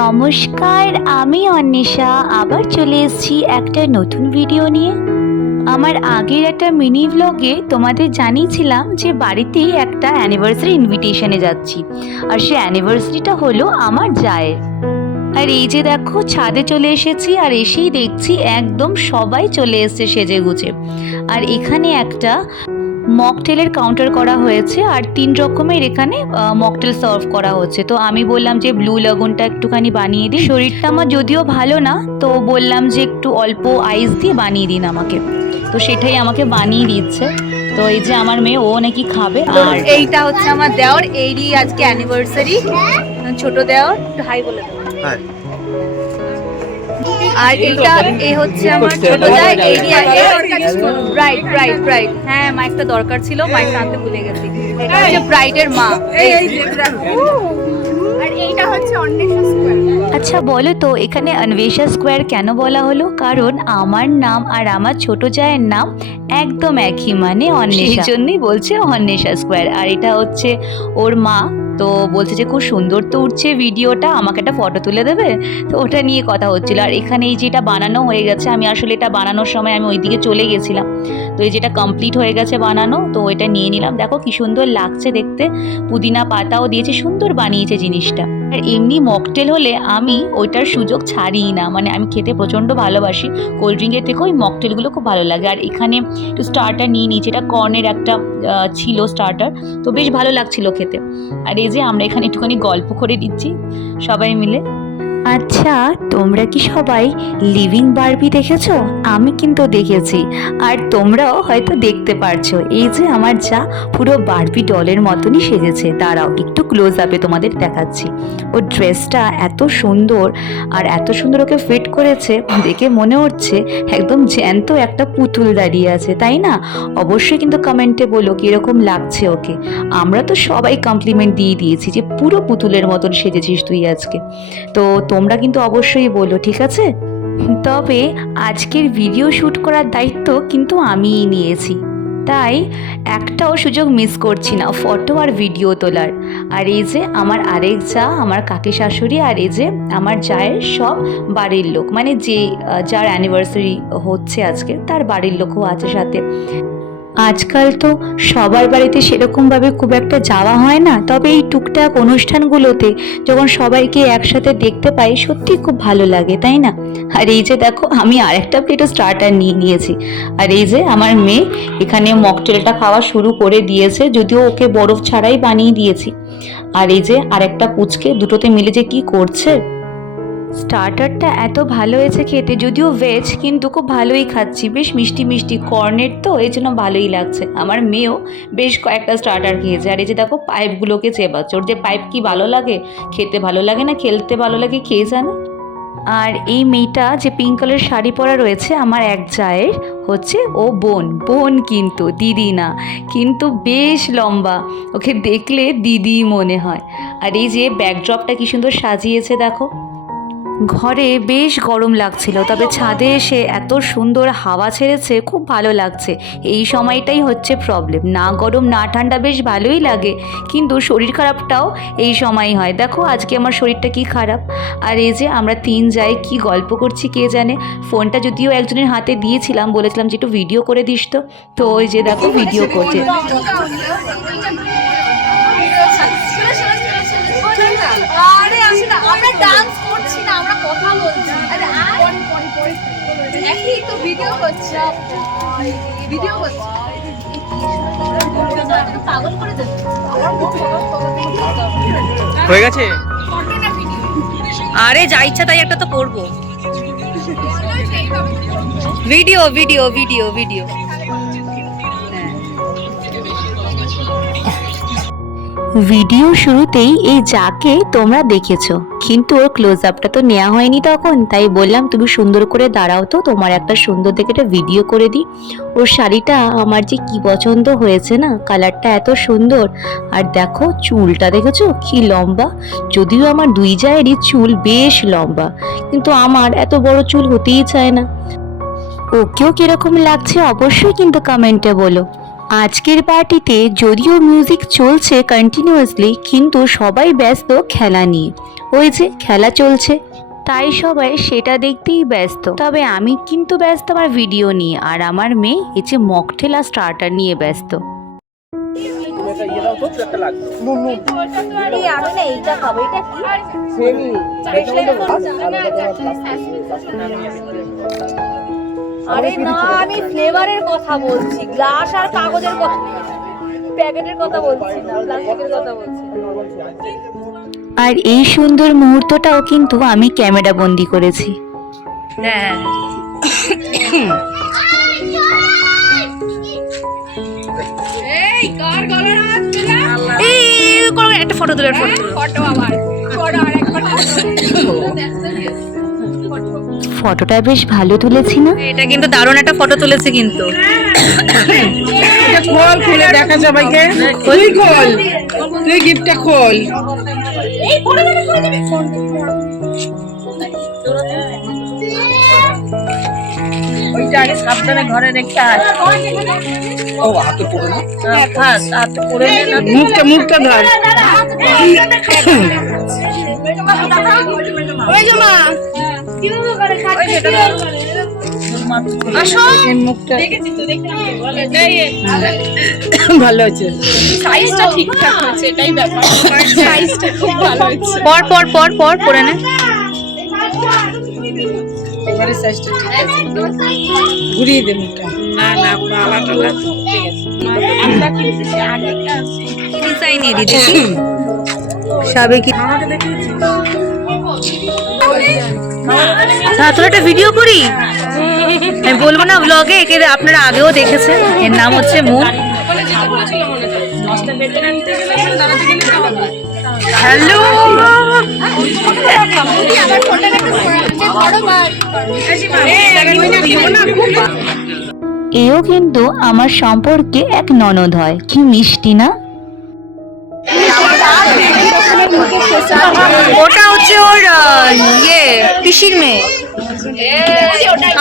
নমস্কার, আমি অন্বেষা আবার চলে এসেছি একটা নতুন ভিডিও নিয়ে। আমার আগের একটা মিনি ব্লগে তোমাদের জানিয়েছিলাম যে বাড়িতেই একটা অ্যানিভার্সারি ইনভিটেশনে যাচ্ছি, আর সে অ্যানিভার্সারিটা হলো আমার জায়ের। আর এই যে দেখো ছাদে চলে এসেছি, আর এসেই দেখছি একদম সবাই চলে এসেছে সেজে গুজে। আর এখানে একটা মকটেলের কাউন্টার করা হয়েছে, আর 3 রকমের এখানে মকটেল সার্ভ করা হচ্ছে। তো আমি বললাম যে ব্লু লাগুনটা একটুখানি বানিয়ে দিন, শরীরটা আমার যদিও ভালো না, তো বললাম যে একটু অল্প আইস দিয়ে বানিয়ে দিন আমাকে। তো সেটাই আমাকে বানিয়ে দিচ্ছে। তো এই যে আমার মেয়ে, ও নাকি খাবে। আর এইটা হচ্ছে আমার দেওর, এরই আজকে অ্যানিভার্সারি। ছোট দেওর, একটু হাই বলে দাও। আর এইটা হচ্ছে আমার ছোট জায়, এরই ব্রাইড ব্রাইড ব্রাইড। হ্যাঁ, মাইকটা দরকার ছিল, মাইকটা আনতে ভুলে গেছি। এটা হচ্ছে ব্রাইডের মা। আর এইটা হচ্ছে অন্বেষা স্কয়ার। আচ্ছা বলো তো এখানে অন্বেষা স্কোয়ার কেন বলা হলো? কারণ আমার নাম আর আমার ছোট জায়ের নাম একদম একই, মানে অন্বেষা, সেই জন্যই বলছে অন্বেষা স্কোয়ার। আর এটা হচ্ছে ওর মা। তো বলছে যে খুব সুন্দর তো উঠছে ভিডিওটা, আমাকে একটা ফটো তুলে দেবে। তো ওটা নিয়ে কথা হচ্ছিল। আর এখানে এই যে এটা বানানো হয়ে গেছে, আমি আসলে এটা বানানোর সময় আমি ওইদিকে চলে গেছিলাম। তো এই যেটা কমপ্লিট হয়ে গেছে বানানো, তো এটা নিয়ে নিলাম। দেখো কি সুন্দর লাগছে দেখতে, পুদিনা পাতাও দিয়েছে, সুন্দর বানিয়েছে জিনিসটা। আর এমনি মকটেল হলে আমি ওইটার সুযোগ ছাড়িই না, মানে আমি খেতে প্রচণ্ড ভালোবাসি। কোল্ড ড্রিঙ্কের থেকে ওই মকটেলগুলো খুব ভালো লাগে। আর এখানে একটু স্টার্টার নিয়ে নিয়েছি, এটা কর্নের একটা ছিল স্টার্টার, তো বেশ ভালো লাগছিল খেতে। আর এই যে আমরা এখানে একটুখানি গল্প করে দিচ্ছি সবাই মিলে। আচ্ছা তোমরা কি সবাই লিভিং বারবি দেখেছো? আমি কিন্তু দেখেছি, আর তোমরাও হয়তো দেখতে পারছো। এই যে আমার যা পুরো বারবি ডলের মতনই সেজেছে। দাঁড়াও একটু ক্লোজ আপে তোমাদের দেখাচ্ছি। ওর ড্রেসটা এত সুন্দর, আর এত সুন্দর ওকে ফিট করেছে, দেখে মনে হচ্ছে একদম জ্যান্ত একটা পুতুল দাঁড়িয়ে আছে, তাই না? অবশ্যই কিন্তু কমেন্টে বলো কিরকম লাগছে ওকে। আমরা তো সবাই কমপ্লিমেন্ট দিয়ে দিয়েছি যে পুরো পুতুলের মতন সেজেছিস তুই আজকে। তো তোমরা কিন্তু অবশ্যই বলো, ঠিক আছে? তবে আজকের ভিডিও শ্যুট করার দায়িত্ব কিন্তু আমিই নিয়েছি, তাই একটাও সুযোগ মিস করছি না ফটো আর ভিডিও তোলার। আর এই যে আমার আরেক যা, আমার কাকি শাশুড়ি, আর এই যে আমার জায়ের সব বাড়ির লোক, মানে যে যার অ্যানিভার্সারি হচ্ছে আজকে তার বাড়ির লোকও আছে সাথে। আজকাল তো সবার বাড়িতে সেরকমভাবে খুব একটা যাওয়া হয় না, তবে এই টুকটাক অনুষ্ঠানগুলোতে যখন সবাইকে একসাথে দেখতে পাই সত্যি খুব ভালো লাগে, তাই না? আর এই যে দেখো আমি আরেকটা প্লেটও স্টার্টার নিয়ে নিয়েছি। আর এই যে আমার মেয়ে এখানে মকটেলটা খাওয়া শুরু করে দিয়েছে, যদিও ওকে বরফ ছাড়াই বানিয়ে দিয়েছি। আর এই যে আরেকটা পুচকে, দুটোতে মিলে যে কি করছে। স্টার্টারটা এত ভালো হয়েছে খেতে, যদিও ভেজ কিন্তু খুব ভালোই খাচ্ছি, বেশ মিষ্টি মিষ্টি, কর্নের তো এই জন্য ভালোই লাগছে। আমার মেয়েও বেশ কয়েকটা স্টার্টার খেয়েছে। আর এই যে দেখো পাইপগুলোকে চেবাচ্ছে, ওর যে পাইপ কি ভালো লাগে, খেতে ভালো লাগে না খেলতে ভালো লাগে কে জানে। আর এই মেয়েটা যে পিঙ্ক কালার শাড়ি পরা রয়েছে আমার এক জায়ের, হচ্ছে ও বোন, বোন কিন্তু দিদি না, কিন্তু বেশ লম্বা, ওকে দেখলে দিদি মনে হয়। আর এই যে ব্যাকড্রপটা কি সুন্দর সাজিয়েছে দেখো। ঘরে বেশ গরম লাগছিল, তবে ছাদে এসে এত সুন্দর হাওয়া ছেড়েছে, খুব ভালো লাগছে। এই সময়টাই হচ্ছে প্রবলেম, না গরম না ঠান্ডা, বেশ ভালোই লাগে, কিন্তু শরীর খারাপটাও এই সময়ই হয়। দেখো আজকে আমার শরীরটা কি খারাপ। আর এই যে আমরা 3 যাই কি গল্প করছি কে জানে। ফোনটা যদিও একজনের হাতে দিয়েছিলাম, বলেছিলাম যে একটু ভিডিও করে দিস, তো ওই যে দেখো ভিডিও করছে। আরে আসে না, আমরা ডান্স করছি না, আমরা কথা বলছি। আরে পরে একই তো ভিডিও করছি, ভিডিও করছি। পাগল করে দেবে হয়ে গেছে। আরে যা ইচ্ছা তাই একটা তো করবো। Video video video video video শুরুতেই এই যাকে তোমরা দেখেছো, কিন্তু ওর ক্লোজ আপটা তো নেওয়া হয়নি তখন, তাই বললাম তুমি সুন্দর করে দাঁড়াও তো, তোমার একটা সুন্দর দেখে একটা ভিডিও করে দিই। ওর শাড়িটা আমার যে কি পছন্দ হয়েছে না, কালারটা এত সুন্দর। আর দেখো চুলটা দেখেছো কি লম্বা, যদিও আমার 2 জায়েরই চুল বেশ লম্বা, কিন্তু আমার এত বড় চুল হতেই চায় না। ওকেও কিরকম লাগছে অবশ্যই কিন্তু কমেন্টে বলো। আজকের পার্টিতে যদিও মিউজিক চলছে কন্টিনিউয়াসলি, কিন্তু সবাই ব্যস্ত খেলা নিয়ে। ওই যে খেলা চলছে, তাই সবাই সেটা দেখতেই ব্যস্ত। তবে আমি কিন্তু ব্যস্ত আমার ভিডিও নিয়ে, আর আমার মেয়ে এই যে মকটেল আর স্টার্টার নিয়ে ব্যস্ত। আমি না এইটা খাবো, এটা আরে না, আমি ফ্লেভারের কথা বলছি, গ্লাস আর কাগজের কথা, প্যাকেটের কথা বলছি না, প্লাস্টিকের কথা বলছি। আর এই সুন্দর মুহূর্তটাও কিন্তু আমি ক্যামেরা বন্দি করেছি। হ্যাঁ একটা ফটো তুলে, ফটোটা বেশ ভালো তুলেছি না? এটা কিন্তু দারুণ একটা ফটো তুলেছে কিন্তু। খোল, খুলে দেখা সবাইকে। তুই খোল, তুই গিফটটা খোল। ওইটা আগে সাবধানে ঘরে রেখে আয়। ও হাতে পড়ে না, হাতে পড়ে না, মুখটা ধর। ওই যে মা ভালো হয়েছে, সাইজটা ঠিকঠাক হয়েছে, এটাই ব্যাপার। সাইজটা খুব ভালো হয়েছে। পর পরে নে, এবারে সাইজটা ঠিক আছে, ঘুরিয়ে দে মুখটা। না না আলাদা আলাদা ঠিক আছে। আমরা কি আগেরটা আছে ডিজাইন নিয়ে দিদি সবে কি আমাকে দেখিয়েছি। তোর একটা ভিডিও করি, আমি বলবো না ব্লগে, একে আপনারা আগেও দেখেছেন। এর নাম হচ্ছে মুন। হ্যালো, এও কিন্তু আমার সম্পর্কে এক ননদ হয়। কি মিষ্টি না? ওটা হচ্ছে ওর পিসির মেয়ে,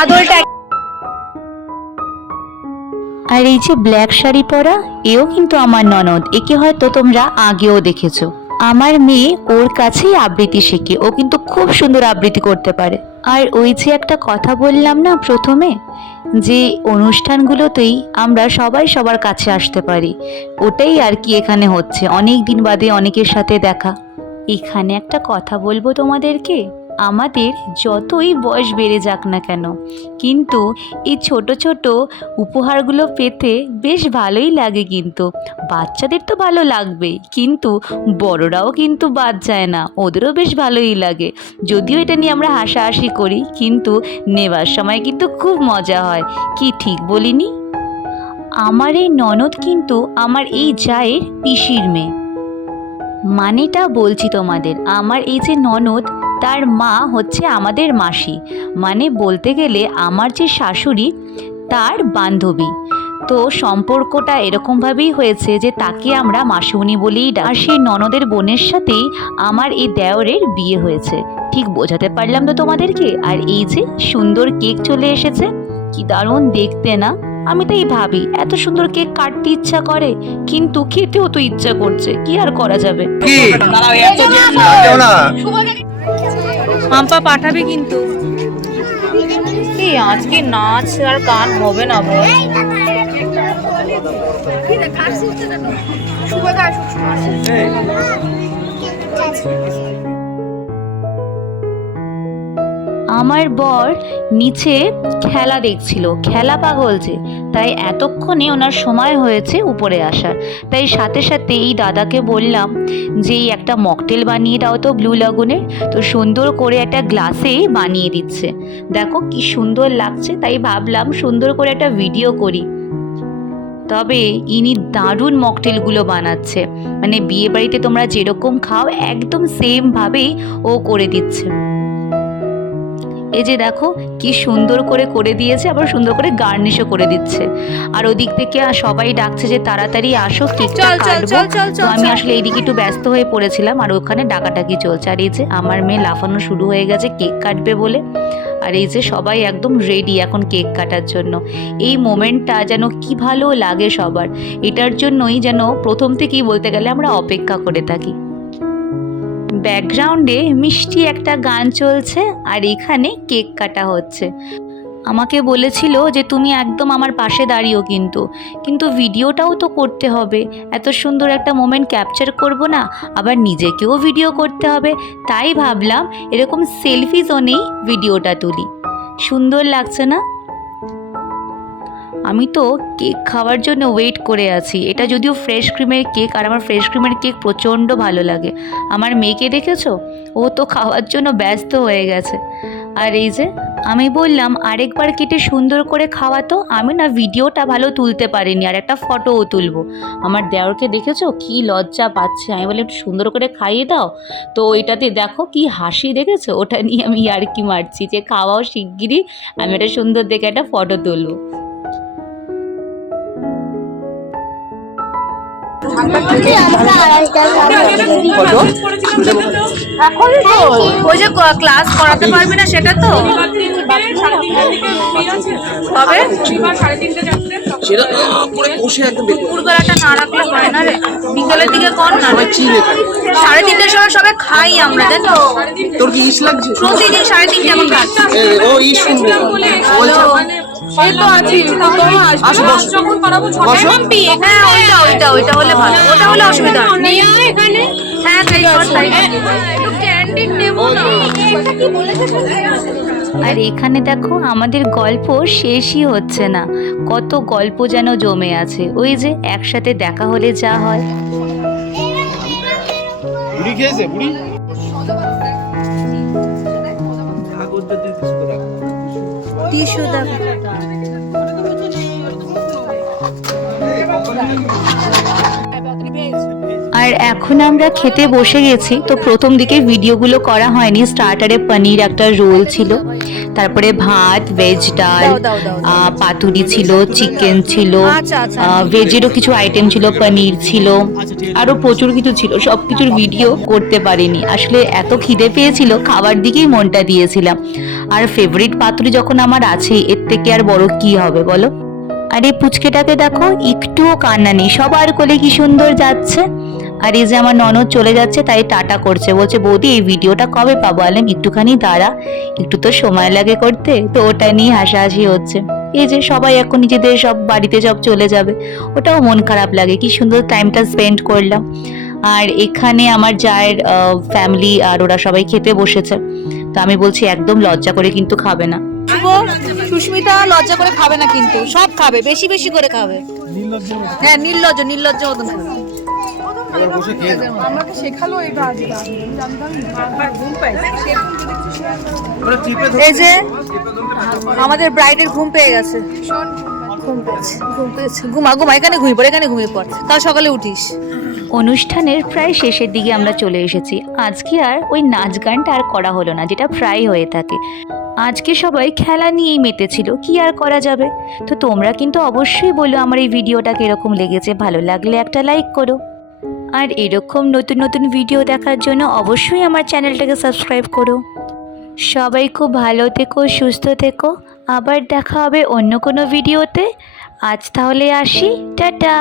আদলটা। আর এই যে ব্ল্যাক শাড়ি পরা, এও কিন্তু আমার ননদ। একে হয়তো তোমরা আগেও দেখেছো। আমার মেয়ে ওর কাছেই আবৃত্তি শেখে, ও কিন্তু খুব সুন্দর আবৃত্তি করতে পারে। আর ওই যে একটা কথা বললাম না প্রথমে, যে অনুষ্ঠানগুলোতেই আমরা সবাই সবার কাছে আসতে পারি, ওটাই আর কি এখানে হচ্ছে। অনেক দিন বাদে অনেকের সাথে দেখা। এখানে একটা কথা বলবো তোমাদেরকে, আমাদের যতই বয়স বেড়ে যাক না কেন, কিন্তু এই ছোট ছোট উপহারগুলো পেতে বেশ ভালোই লাগে। কিন্তু বাচ্চাদের তো ভালো লাগবেই, কিন্তু বড়রাও কিন্তু বাদ যায় না, ওদেরও বেশ ভালোই লাগে। যদিও এটা নিয়ে আমরা হাসাহাসি করি, কিন্তু নেবার সময় কিন্তু খুব মজা হয়। কি ঠিক বলিনি? আমার এই ননদ কিন্তু আমার এই জায়ের পিসির মেয়ে। মানেটা বলছি তোমাদের, আমার এই যে ননদ, তার মা হচ্ছে আমাদের মাসি। মানে বলতে গেলে আমার যে শাশুড়ি, তার বান্ধবী। তো সম্পর্কটা এরকমভাবেই হয়েছে যে তাকে আমরা মাসিমণি বলেই ডাকি। আর সেই ননদের বোনের সাথেই আমার এই দেওরের বিয়ে হয়েছে। ঠিক বোঝাতে পারলাম তো তোমাদেরকে? আর এই যে সুন্দর কেক চলে এসেছে, কি দারুণ দেখতে না? আমি তাই ভাবি, এত সুন্দর কেক কাটতে ইচ্ছা করে, কিন্তু খেতেও তো ইচ্ছা করছে, কি আর করা যাবে। হাম্পা পাঠাবে কিন্তু। এই আজকে নাচ আর গান হবে না বল? আমার বর নিচে খেলা দেখছিল, খেলা পাগল যে, তাই এতক্ষণে ওনার সময় হয়েছে উপরে আসার। তাই সাথে সাথে এই দাদাকে বললাম যে এই একটা মকটেল বানিয়ে দাও তো ব্লু লাগুনের। তো সুন্দর করে একটা গ্লাসে বানিয়ে দিচ্ছে, দেখো কি সুন্দর লাগছে। তাই ভাবলাম সুন্দর করে একটা ভিডিও করি। তবে ইনি দারুণ মকটেলগুলো বানাচ্ছে, মানে বিয়ে বাড়িতে তোমরা যেরকম খাও একদম সেম ভাবেই ও করে দিচ্ছে। এই যে দেখো কি সুন্দর করে করে দিয়েছে, আবার সুন্দর করে গার্নিশও করে দিচ্ছে। আর ওদিক থেকে সবাই ডাকছে যে তাড়াতাড়ি আসো কেকটা কাটবো। তো আমি আসলে এইদিকে একটু ব্যস্ত হয়ে পড়েছিলাম, আর ওখানে ডাকাডাকি চলছে। আর এই যে আমার মেয়ে লাফানো শুরু হয়ে গেছে কেক কাটবে বলে। আর এই যে সবাই একদম রেডি এখন কেক কাটার জন্য। এই মোমেন্টটা যেন কি ভালো লাগে সবার, এটার জন্যই যেন প্রথম থেকেই বলতে গেলে আমরা অপেক্ষা করে থাকি। ব্যাকগ্রাউন্ডে মিষ্টি একটা গান চলছে আর এখানে কেক কাটা হচ্ছে। আমাকে বলেছিল যে তুমি একদম আমার পাশে দাঁড়িও, কিন্তু ভিডিওটাও তো করতে হবে, এত সুন্দর একটা মোমেন্ট ক্যাপচার করব না, আবার নিজেকেও ভিডিও করতে হবে। তাই ভাবলাম এরকম সেলফি জোনেই ভিডিওটা তুলি। সুন্দর লাগছে না? আমি তো কেক খাওয়ার জন্য ওয়েট করে আছি। এটা যদিও ফ্রেশ ক্রিমের কেক, আর আমার ফ্রেশ ক্রিমের কেক প্রচণ্ড ভালো লাগে। আমার মেয়েকে দেখেছো, ও তো খাওয়ার জন্য ব্যস্ত হয়ে গেছে। আর এই যে আমি বললাম আরেকবার কেটে সুন্দর করে খাওয়াতো, আমি না ভিডিওটা ভালো তুলতে পারিনি, আর একটা ফটোও তুলবো। আমার দেওরকে দেখেছো কি লজ্জা পাচ্ছে। আমি বললাম একটু সুন্দর করে খাইয়ে দাও, তো ওইটাতে দেখো কি হাসি, দেখেছো? ওটা নিয়ে আমি ইয়ার্কি মারছি যে খাওয়াও শিগগিরই, আমি একটা সুন্দর দেখে একটা ফটো তুলবো। ওই যে ক্লাস করাতে পারবি না সেটা তো তবে দুপুরবেলাটা না রাখলে হয় না রে, বিকেলের দিকে কর না। 3:30টার সময় সবাই খাই আমরা, জানো? তোর কি ইস লাগছে? প্রতিদিন 3:30 আমার কাজ। ও ইস শুনবে এই তো আছি, আসো বসো বসো। হ্যাঁ ওইটা হলে ভালো, ওটা হলে অসুবিধা নেই এখানে। হ্যাঁ তাই কর, তাই ক্যান্ডিড নেব না। আর এখানে দেখো আমাদের গল্প শেষই হচ্ছে না, কত গল্প যেন জমে আছে। ওই যে একসাথে দেখা হলে যা হয়। বুড়ি খেয়েছে বুড়ি? টিস্যু দাও। আর এখন আমরা খেতে বসে গেছি। তো প্রথম দিকে ভিডিওগুলো করা হয়নি। স্টার্টারে পনির একটা রোল ছিল, তারপরে ভাত, ভেজ ডাল, পাতুরি ছিল, চিকেন ছিল, ভেজেরও কিছু আইটেম ছিল, পনির ছিল, আরো প্রচুর কিছু ছিল। সব কিছুর ভিডিও করতে পারিনি, আসলে এত খিদে পেয়েছিল, খাবার দিকেই মনটা দিয়েছিলাম। আর ফেভারিট পাতুরি যখন আমার আছে, এর থেকে আর বড় কি হবে বলো? আর এই পুচকেটাকে দেখো, একটুও কান্না নেই, সবার কোলে কি সুন্দর যাচ্ছে। আর এই যে আমার ননদ চলে যাচ্ছে, তাই টাটা করছে, বলছে বৌদি এই ভিডিওটা কবে পাবো? আলেম একটুখানি দাঁড়া, একটু তো সময় লাগে করতে। তো ওটা নিয়ে হাসাহাসি হচ্ছে। এই যে সবাই এখন নিজেদের সব বাড়িতে সব চলে যাবে, ওটাও মন খারাপ লাগে। কি সুন্দর টাইমটা স্পেন্ড করলাম। আর এখানে আমার জায়ের ফ্যামিলি আর ওরা সবাই খেতে বসেছে। তো আমি বলছি একদম লজ্জা করে কিন্তু খাবে না। সুস্মিতা লজ্জা করে খাবে না, কিন্তু সব খাবে, বেশি বেশি করে খাবে। হ্যাঁ নির্লজ্জ মতন খাবে। আমাকে শেখালো এই ভাজটা, এই যে আমাদের ব্রাইডের ঘুম পেয়ে গেছে। ঘুম পেয়েছে, ঘুমা এখানে ঘুমিয়ে পড়, তাও সকালে উঠিস। অনুষ্ঠানের প্রায় শেষের দিকে আমরা চলে এসেছি। আজকে আর ওই নাচ গানটা আর করা হলো না, যেটা প্রায় হয়ে থাকে। আজকে সবাই খেলা নিয়েই মেতেছিল, কি আর করা যাবে। তো তোমরা কিন্তু অবশ্যই বলো আমার এই ভিডিওটা কিরকম লেগেছে, ভালো লাগলে একটা লাইক করো। আর এরকম নতুন নতুন ভিডিও দেখার জন্য অবশ্যই আমার চ্যানেলটাকে সাবস্ক্রাইব করো। সবাই খুব ভালো থেকো, সুস্থ থেকো, আবার দেখা হবে অন্য কোনো ভিডিওতে। আজ তাহলে আসি, টাটা।